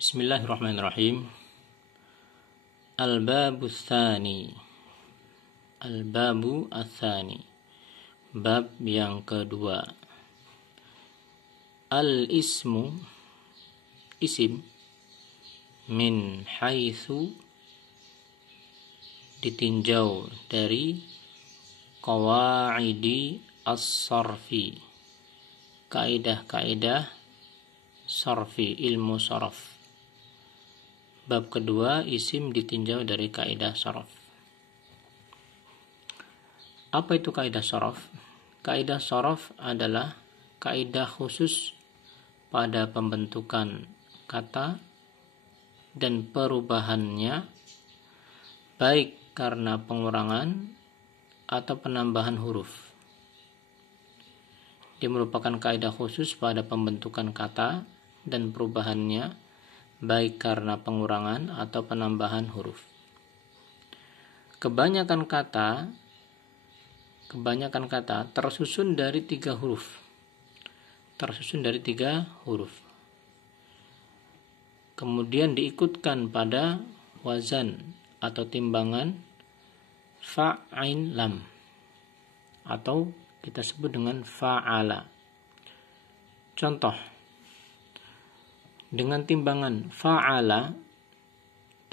Bismillahirrahmanirrahim. Al-babu tsani. Al-babu tsani. Bab yang kedua. Al-ismu, isim, min haitsu, ditinjau dari qawaidi as-sarfi, kaidah-kaidah sarfi, ilmu sarf. Bab kedua, isim ditinjau dari kaidah sarf. Apa itu kaidah sarf? Kaidah sarf adalah kaidah khusus pada pembentukan kata dan perubahannya, baik karena pengurangan atau penambahan huruf. Dia merupakan kaidah khusus pada pembentukan kata dan perubahannya, baik karena pengurangan atau penambahan huruf. Kebanyakan kata tersusun dari tiga huruf. Kemudian diikutkan pada wazan atau timbangan fa'ain lam, atau kita sebut dengan fa'ala. Contoh, dengan timbangan fa'ala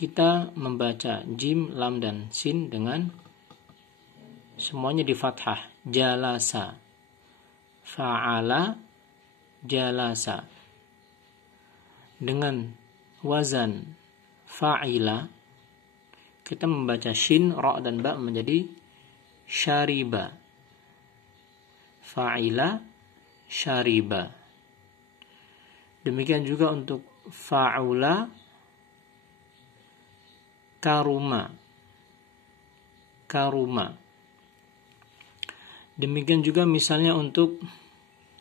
kita membaca jim, lam, dan sin dengan semuanya di fathah. Jalasa, fa'ala, jalasa. Dengan wazan fa'ila kita membaca shin, ra, dan ba menjadi syariba. Fa'ila, syariba. Demikian juga untuk fa'ula, karuma. Demikian juga misalnya untuk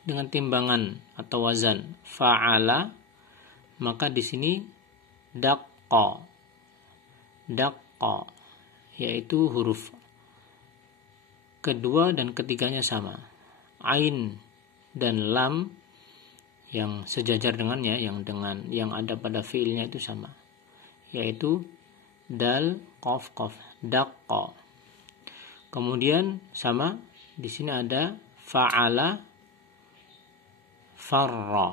dengan timbangan atau wazan fa'ala, maka di sini daqqa, yaitu huruf kedua dan ketiganya sama. Ain dan lam yang sejajar dengannya, yang ada pada fiilnya itu sama, yaitu dal, qaf, daqqa. Kemudian sama di sini ada fa'ala, farra.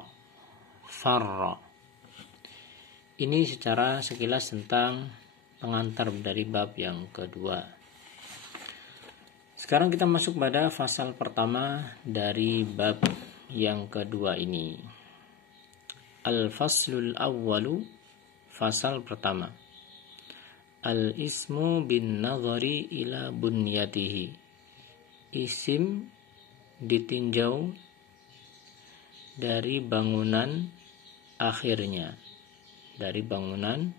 Ini secara sekilas tentang pengantar dari bab yang kedua. Sekarang kita masuk pada fasal pertama dari bab yang kedua ini. Al-faslul awwalu, fasal pertama. Al-ismu bin nazari ila bunyatihi. Isim ditinjau dari bangunan akhirnya, dari bangunan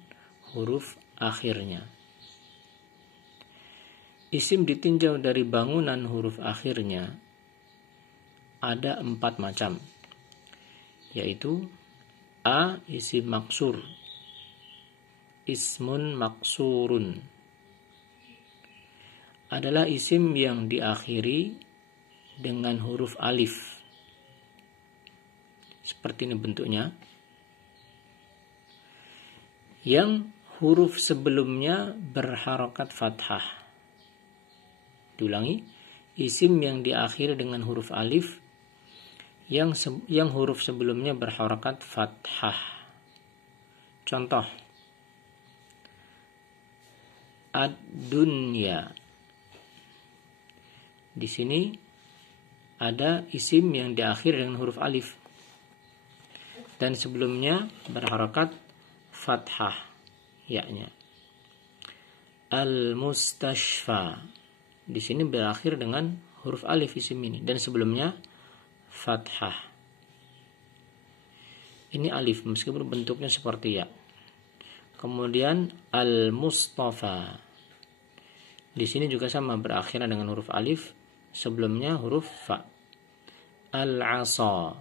huruf akhirnya. Isim ditinjau dari bangunan huruf akhirnya ada 4 macam, yaitu a. isim maksur, ismun maksurun, adalah isim yang diakhiri dengan huruf alif. Seperti ini bentuknya, yang huruf sebelumnya berharokat fathah. Diulangi, isim yang diakhiri dengan huruf alif yang huruf sebelumnya berharokat fathah. Contoh, ad-dunya. Di sini ada isim yang diakhiri dengan huruf alif dan sebelumnya berharokat fathah, ya-nya. Al-mustashfa. Di sini berakhir dengan huruf alif isim ini dan sebelumnya fathah. Ini alif meskipun bentuknya seperti ya. Kemudian al-mustafa. Di sini juga sama, berakhir dengan huruf alif, sebelumnya huruf fa. Al-asa.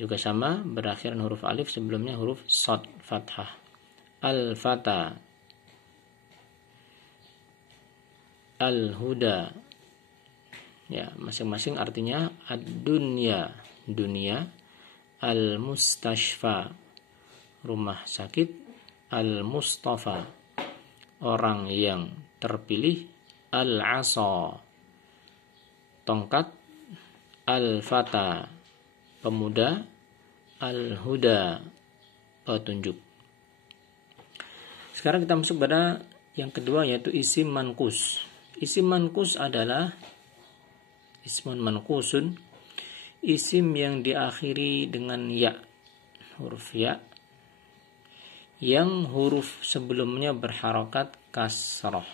Juga sama, berakhir dengan huruf alif, sebelumnya huruf sad, fathah. Al-fata. Al-huda. Ya, masing-masing artinya ad-dunya, dunia. Al-mustashfa, rumah sakit. Al-Mustafa, orang yang terpilih. Al-Asa, tongkat. Al-Fata, pemuda. Al-Huda, petunjuk. Sekarang kita masuk pada yang kedua, yaitu isim manqus. Isim manqus adalah ismun manqusun, isim yang diakhiri dengan ya, huruf ya, yang huruf sebelumnya berharokat kasrah.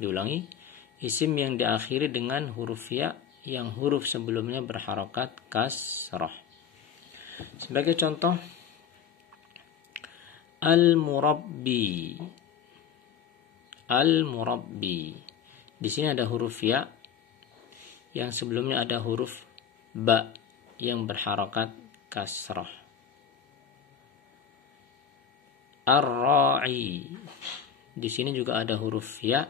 Diulangi, isim yang diakhiri dengan huruf ya, yang huruf sebelumnya berharokat kasrah. Sebagai contoh, al-murabbi. Al-murabbi. Di sini ada huruf ya, yang sebelumnya ada huruf ba yang berharokat kasrah. Ar-ra'i. Di sini juga ada huruf ya,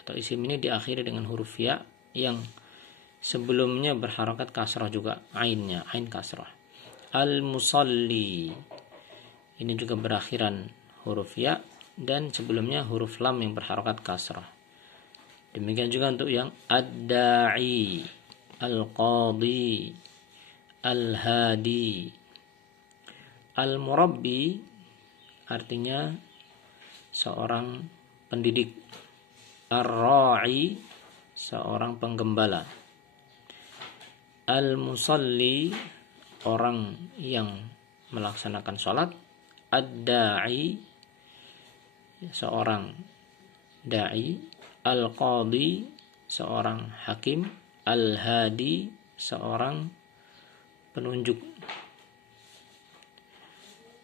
atau isim ini diakhiri dengan huruf ya yang sebelumnya berharokat kasrah juga, ainnya, ain kasrah. Al-musalli. Ini juga berakhiran huruf ya dan sebelumnya huruf lam yang berharokat kasrah. Demikian juga untuk yang ad-da'i, al-qadi, al-hadi. Al-murabbi artinya seorang pendidik. Ar-ra'i, seorang penggembala. Al-musalli, orang yang melaksanakan sholat. Ad-da'i, seorang da'i. Al-qadi, seorang hakim. Al-hadi, seorang penunjuk.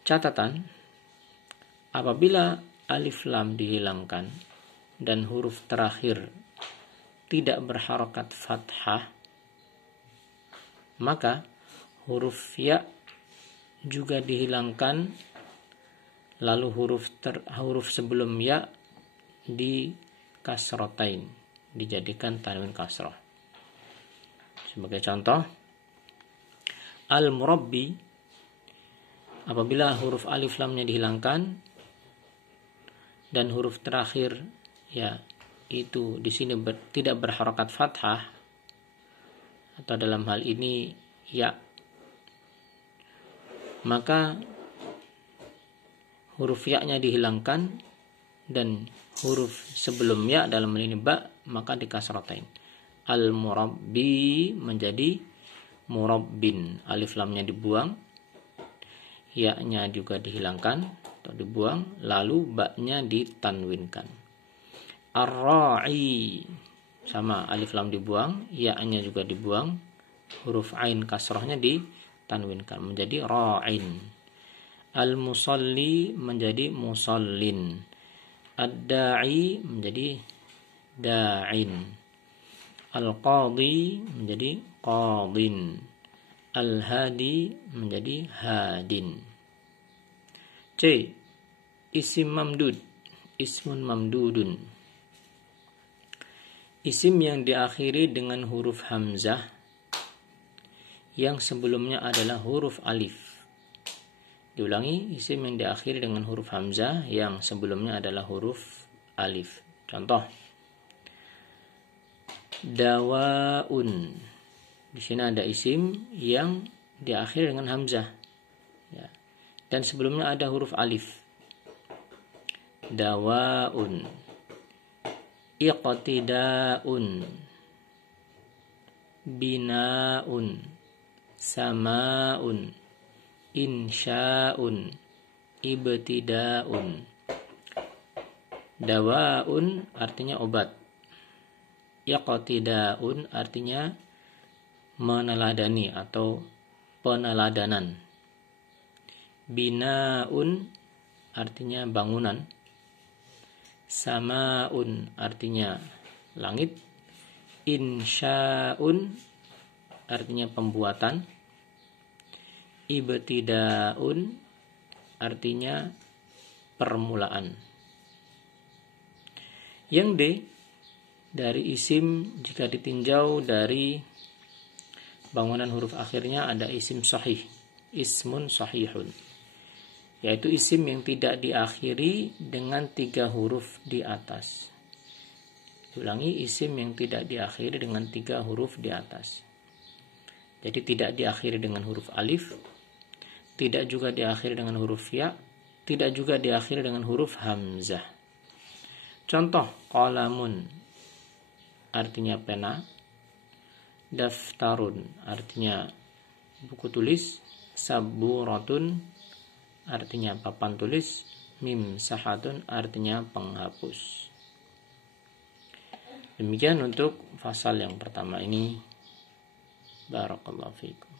Catatan, apabila alif lam dihilangkan dan huruf terakhir tidak berharokat fathah, maka huruf ya juga dihilangkan, lalu huruf sebelum ya di kasrotain, dijadikan tanwin kasroh. Sebagai contoh, al-murabbi, apabila huruf alif lamnya dihilangkan dan huruf terakhir ya itu di sini tidak berharokat fathah, atau dalam hal ini ya, maka huruf ya-nya dihilangkan dan huruf sebelum ya dalam hal ini ba, maka dikasratain. Al-murabbi menjadi murabbin, alif lamnya dibuang, ya-nya juga dihilangkan atau dibuang, lalu ba-nya ditanwinkan. Ar-ra'i, sama, alif lam dibuang, ya-nya juga dibuang, huruf ain kasrahnya ditanwinkan menjadi ra'in. Al-musalli menjadi musallin. Ad-da'i menjadi da'in. Al-qadi menjadi qadin. Al-hadi menjadi hadin. C. Isim mamdud. Ismun mamdudun. Isim yang diakhiri dengan huruf hamzah yang sebelumnya adalah huruf alif. Diulangi, isim yang diakhiri dengan huruf hamzah yang sebelumnya adalah huruf alif. Contoh, dawaun. Di sini ada isim yang diakhiri dengan hamzah ya, dan sebelumnya ada huruf alif. Dawaun. Iqtidaun, binaun, samaun, insya'un, ibtidaun. Dawaun artinya obat. Iqtidaun artinya meneladani atau peneladanan. Binaun artinya bangunan. Samaun artinya langit. Insya'un artinya pembuatan. Ibtidaun artinya permulaan. Yang D, dari isim jika ditinjau dari bangunan huruf akhirnya ada isim sahih, ismun sahihun. yaitu isim yang tidak diakhiri dengan 3 huruf di atas. Ulangi, isim yang tidak diakhiri dengan 3 huruf di atas. Jadi tidak diakhiri dengan huruf alif, tidak juga diakhiri dengan huruf ya, tidak juga diakhiri dengan huruf hamzah. Contoh, qalamun artinya pena, daftarun artinya buku tulis, saburatun artinya papan tulis, mimsahatun artinya penghapus. Demikian untuk fasal yang pertama ini. Barakallahu fiikum.